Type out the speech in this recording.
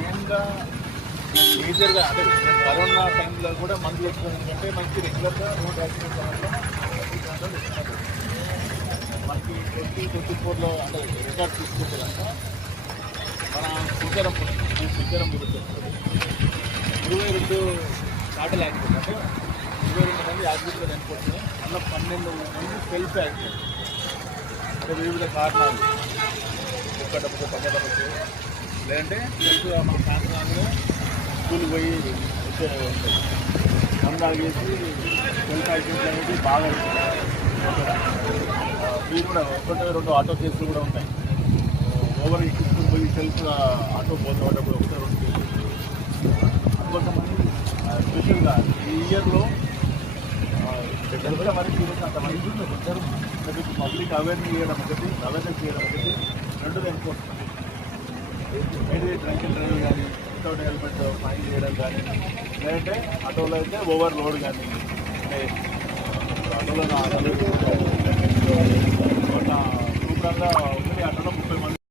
మెయిన్గా మేజర్గా అంటే కరోనా టైంలో కూడా మందులు ఎక్కువ మనకి రెగ్యులర్గా రోడ్ యాక్సిడెంట్ మనకి 2024లో అంటే రికార్డ్ తీసుకుంటే కనుక మన సుచరం గురించి 22 టాటల్ యాక్సిడెంట్ అంటే 22 మంది యాక్సిడెంట్లో చనిపోతున్నాయి. అందులో 12 మంది సెల్ఫ్ యాక్సిడెంట్ అంటే వివిధ కారణాలు ఒక్కటప్పుడు పక్కటప్పుడు లేదంటే సెల్ఫ్ మన సాయంత్రాలు స్కూల్కి పోయి వచ్చే తాగేసి సెల్ఫ్ యాక్సిడెంట్ అనేది బాగా వీళ్ళు కూడా 1-2 ఆటో కేసులు కూడా ఉన్నాయి. ఓవర్ ఎక్కించుకుని పోయి సెల్ఫ్ ఆటో పోతున్నప్పుడు 1-2 కేసులు. కొంతమంది స్పెషల్గా ఈ ఇయర్లో పెద్దలుగా మరి అంతమంది వచ్చారు. పబ్లిక్ అవేర్నెస్ చేయడం ఒకటి, రెండు ఎన్ఫోర్స్మెంట్ డ్రంక్ అండ్ డ్రైవ్ కానీ వితౌట్ హెల్మెట్ ఫైన్ చేయడం కానీ, లేదంటే ఆటోలో అయితే ఓవర్ లోడ్ కానీ, అంటే ఆటోలో